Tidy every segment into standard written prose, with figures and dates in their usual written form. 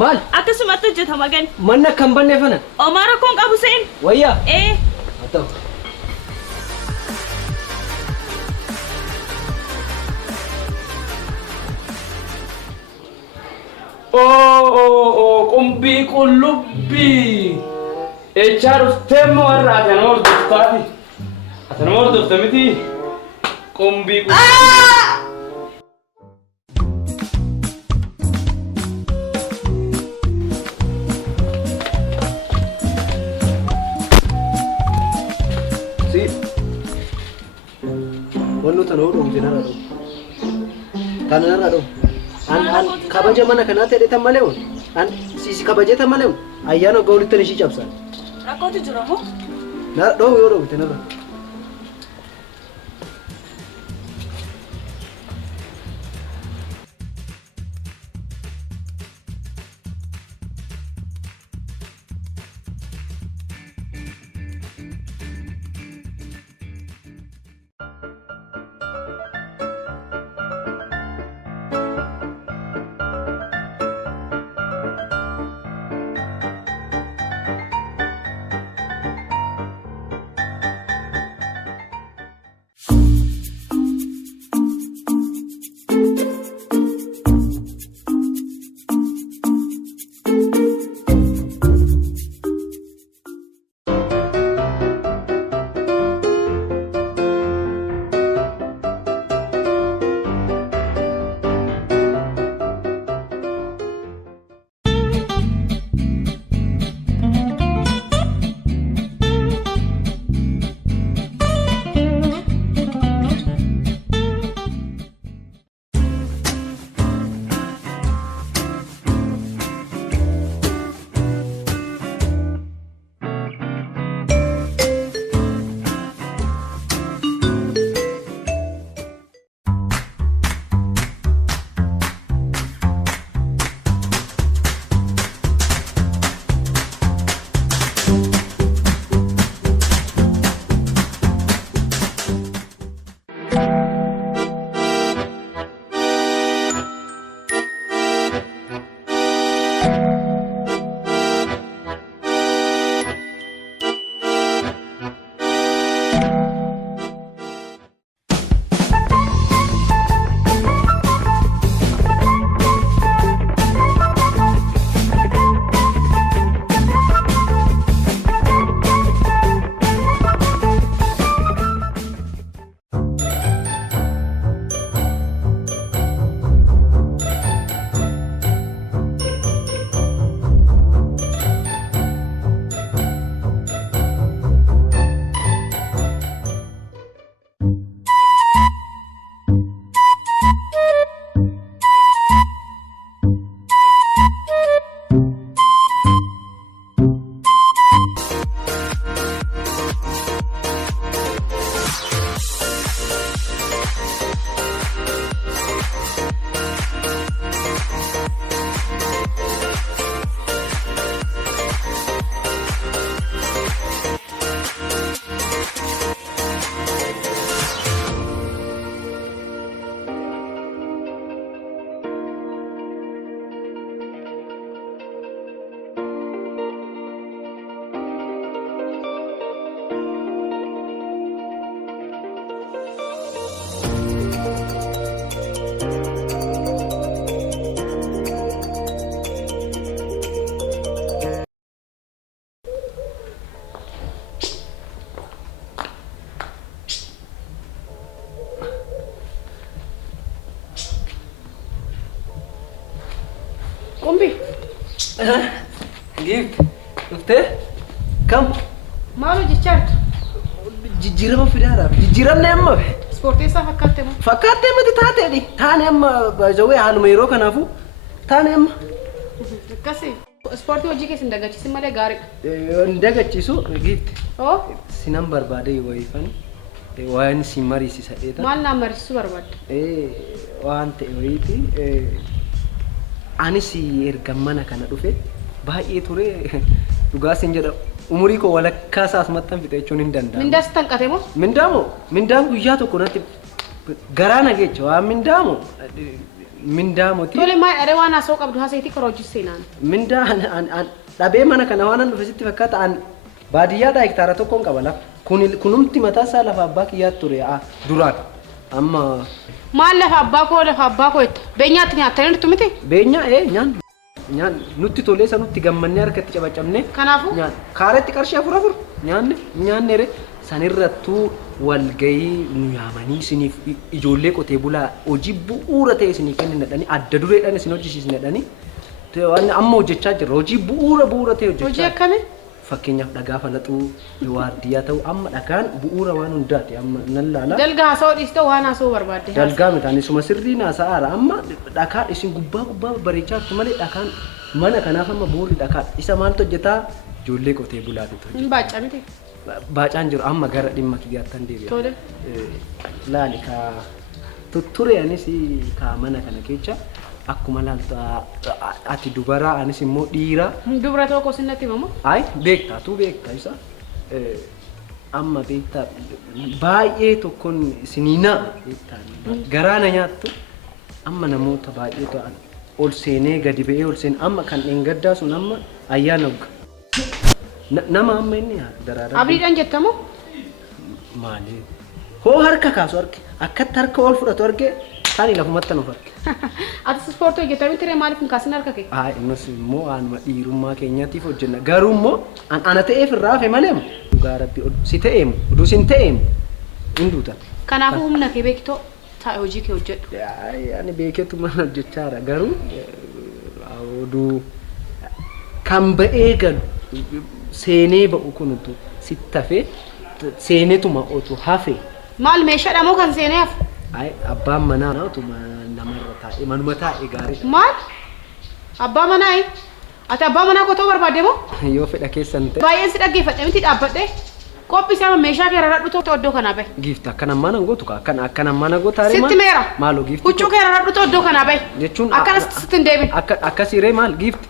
Maal? Akkasumatti hojjetama gan. Manna kan banneeffana. Omaara kun qabu seen. Wayyaa. Haa ta'u. Qumbii qullubbii. Echaa dhuftee moo irraa ati nama hordoftaati? Ati nama hordofte miti? Qumbii qullubbii. Wannu tanoo dhumti nara dhum. Tan nara dhum. An kabaja mana kanatti hidhatan malee on. An sisi kabajeta malee on. Ayyaana gawlitti ishii cabsan. Rakkootu jira moo? Nara dhum yoo dhumti nara. Gift. Dhuftee? Kam? Maalu jechaadha? Jijjiirama fidaadhaaf. Jijjiiramni amma ispoortii isaa fakkaattee moo? Fakkaattee miti taateedhi. Taane amma baay'ee haaluma yeroo kanaafu taane amma. Akkasii ispoortii hojii keessa hin dagachiisin malee gaariidha. Hin dagachiisu Gift. Oo? Sinan barbaade wayifan. Waan si mariisisa dheeta. Maal naa mariisisuu barbaadde? Waan ta'e wayiiti. Anis erga mana kana dhufe baay'ee ture dhugaa sin jedha umurii koo walakkaa isaas maxxan fixe jechuun hin danda'amu. Mindaas tanqate moo? Mindaan guyyaa tokko natti garaa na geecha waan mindaamu mindaa moti. Tole maa dharee waan haasoo qabdu haaseetii karaa hojii seenaan. Mindaa dhabee mana kana waan an dhufe sitti fakkaata an baadiyyaadhaa hektaara tokkoon qaba lafa. Kunumti mataa isaa lafa abbaa kiyyaatti ture duraan. Amma. Maal lafa abbaa koo itti beenyaatti nyaatanii jirtu miti? Beenyaa nyaan nutti tolee isa nutti gammannee harkatti cabacabnee. Kanaafuu? Kaareetti qarshii afur nyaanne re sanirrattuu walgayii nu yaamanii isiniif ijoollee qotee bulaa hojii bu'uura ta'e isinii kenninadhanii adda dureedhaan isin hojjisiisnedhanii amma hojjechaa jirra hojii bu'uura ta'e hojjechaa. Hojii akkamii? Fakkeenyaaf dhagaa falaxuu waardiyyaa ta'u amma dhagaan bu'uura waan hundaati amma nan laala. Dalga haasa'uu dhiistee waan haasa'uu barbaadde. Dalgaa mitaan isuma sirriin haasa'aara amma dhagaa isin gubbaa bareechaa jirtu malee dhagaan mana kanaaf amma bu'uurri dhagaadha. Isa maaltu hojjetaa ijoollee qotee bulaati hojjeta. Hin baacaa miti? Baacaan jiru amma gara dhimma kiyyaattan deebi'a. Tole. Laali tutture anis ka mana kana keessa akkuma laaltu ati dubara anis immoo dhiira. Dubara tokko sinnatti himamu? Ay beektaa isa amma beektaa baay'ee tokkoon siniinaa beektaa garaana nyaattu amma namoota baay'ee ta'an ol seenee gadi ba'ee ol seenee amma kan dheengaddaa sun amma ayyaana nama amma inni daraaraa. Abriidhaan jettamu? Maali? Hoo harka kaasu arge akkatti harka ol fudhatu arge taani lafumatti nuuf arge. Ati ispoortii hojjetamii ture maaliif hin kaasin harka kee? Innis immoo aanuma dhiirummaa keenyaatiif hojjenna. Garuu immoo ana ta'eef irraa hafe malee dhugaa rabbi si ta'eemu oduu sin ta'eemu hin duutan. Kanaafuu humna kee beektoo taa'e hojii kee hojjedhu. Ani beeketu mana hojjechaara garuu oduu kan ba'ee galu seenee ba'u kunutu sitti hafee seenetuma otu hafe. Maal meeshaadha moo kan seenee hafu? Abbaan manaa naatuma namarra taa'e manuma taa'e gaarii. Maal? Abbaa manaa ati abbaa manaa kotoo barbaadde moo? Yoo fedha keessan ta'e. Baay'een si dhaggeeffadhe miti dhaabbadhe. Qophii meeshaa kee rarradhu tokko iddoo kanaa bahe. Giifti akkana mana gootu akkana mana gootaare maal? Sitti meera. Maaloo giifti? Huccuu kee rarradhu tokko iddoo kanaa bahe. Jechuun akkanas sitti hin deebin. Akkasiree maal giifti?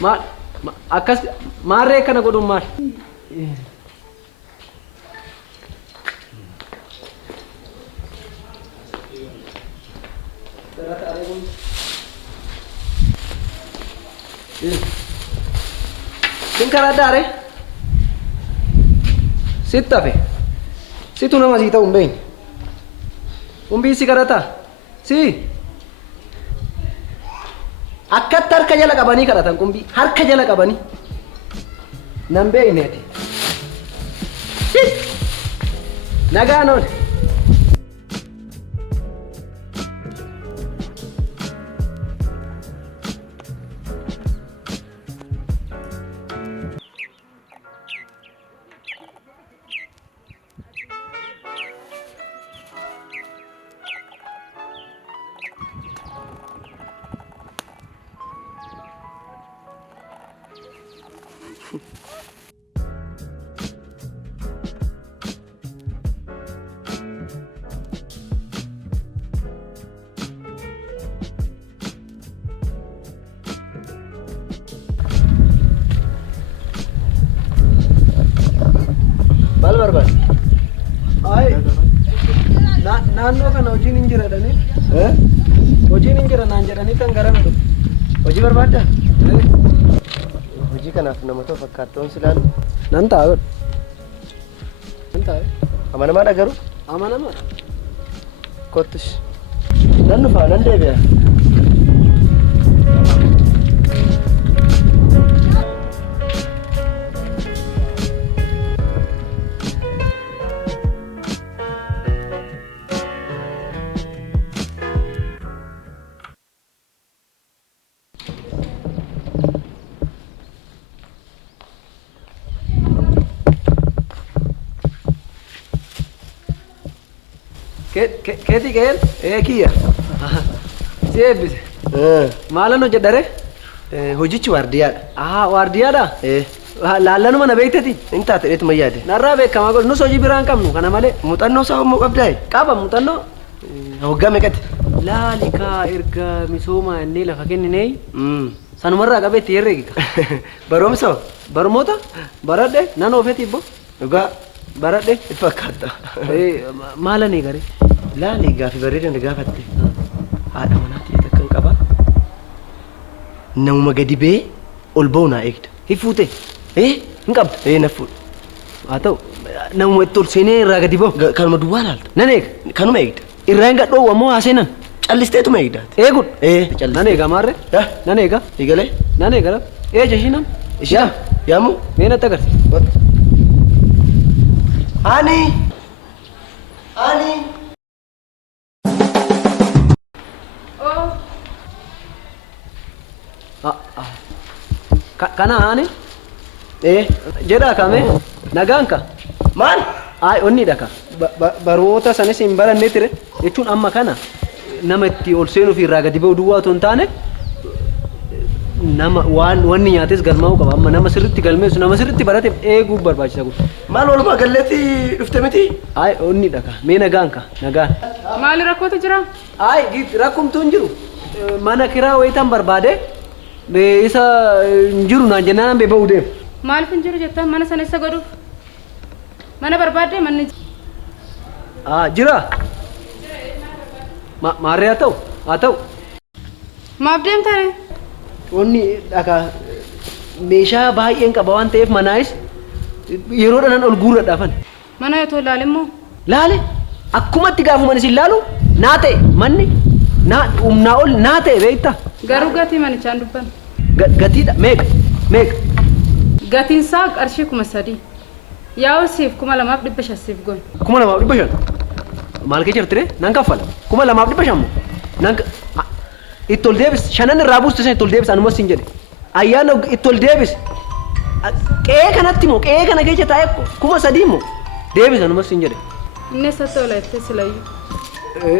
Maal? Akkas maarree kana godhuun maal? Sin karaa daare sitti hafe situ nama sii ta'u hin beekne umbii si kadhata si akkatti harka jala qabanii kadhatan qumbii harka jala qabanii nan beekneeti nagaan oole. Maal barbaad? Naannoo kana hojiin hin jira dhani. Hojiin hin jira naan jedhanii kan garana dhufu. Hojii barbaadda? Hojii kanaaf nama ta'u fakkaattoon si ilaalu. Nan taa'u. Nan taa'u. Amanamaadha garuu? Amanamaadha. Kottus. Nan dhufaa nan deebi'a. Keeti keen kiyya si eebbise maalan hojjedhare Hojichi waardiyyaadha. Waardiyyaadha laallanuma na beekteti Inni taate dheetuma yaade. narraa beekamaa godhu nus hojii biraan qabnu kana malee Muuxannoo isaa immoo qabdaa? qaba muuxannoo Hoggaa meeqatti? laali kaa erga misooma innee lafa kenninee sanumarraa qabeetti herreegi Barumsa barmoota baradhe nan oofeeti ibbo dhugaa baradhe fakkaata. maalan eegare Laali gaaffii bareedan gaafatte haadha manaatti namuma gadi bee ol ba'u naa eegda. Hin fuute. Hin qabda. Na fuudha. Haa ta'u namuma itti ol seenee irraa gadi ba'u. Kanuma duwwaa laalta. Nan eega. Kanuma eegda. Irraa hin gadhoowu ammoo haa seenan. Callisteetuma eegdaati. Eeguudha. Nan eega maarree. Nan eega. Eegalee. Nan eega. Eeja ishiinam. Ishidha. Yaamu. Mee natti agarsiisa. Ani. Ani. Oh, Kana ani. Jedhaa kame nagaan ka. Maal? Onni dhaka. Baroota sanis hin barannee ture jechuun amma kana nama itti ol seenuu fi irraa gadi ba'u duwwaa otoo hin taane nama wanni nyaates galmaa'uu qaba. Amma nama sirriitti galmeessu nama sirriitti barate eeguu barbaachisa kun. Maal walumaa galleetti dhufte miti? Onni dhaka. Mee nagaan ka nagaan. maali rakkootu jira? Rakkumtuu hin jiru. Mana kiraa wayitan barbaade isa hin jiru naan jennaan bee ba'uu deemu. Maaliif hin jiru jettaan mana sana isa godhuuf? Mana barbaadde manni Jira. Maarree haa ta'u. maaf deemtare? Onni dhaka meeshaa baay'een qaba waan ta'eef manaayis yeroo dhanan ol guurradhaafan. Mana yoo ta'u ilaale immoo Laale akkumatti gaafuman isin laalu naa ta'e manni humnaa ol naa ta'e beektaa. garuu gatii manichaan dubban. Gatiidha meeqa? Gatiin isaa qarshii 3,000. Yaa siif 2,500 siif goon. 2,500. Maal kee jirtire? Nan kaffala. 2,500 moo? Itti ol deebis shanan irraa buustu san itti ol deebis anumas hin jedhe. Ayyaana itti ol deebis. Qe'ee kanatti moo qe'ee kana keessa taa'ee 3,000 moo? Deebis anumas hin jedhe. Inni eessatti oola jettee silayyuu.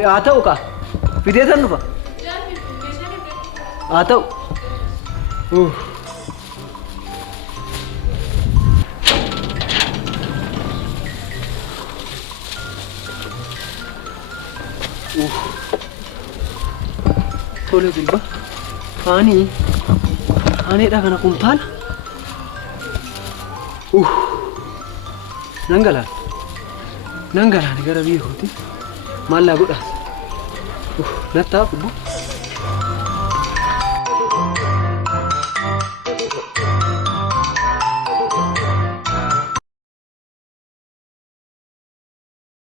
Haa ta'u kaa. Fidee san dhufa. Haa ta'u. Tole gurba. Aaniidha kana kumtaala. Nan galaan gara biyya kooti. Maal laa godhaas. Nattaa kubbu.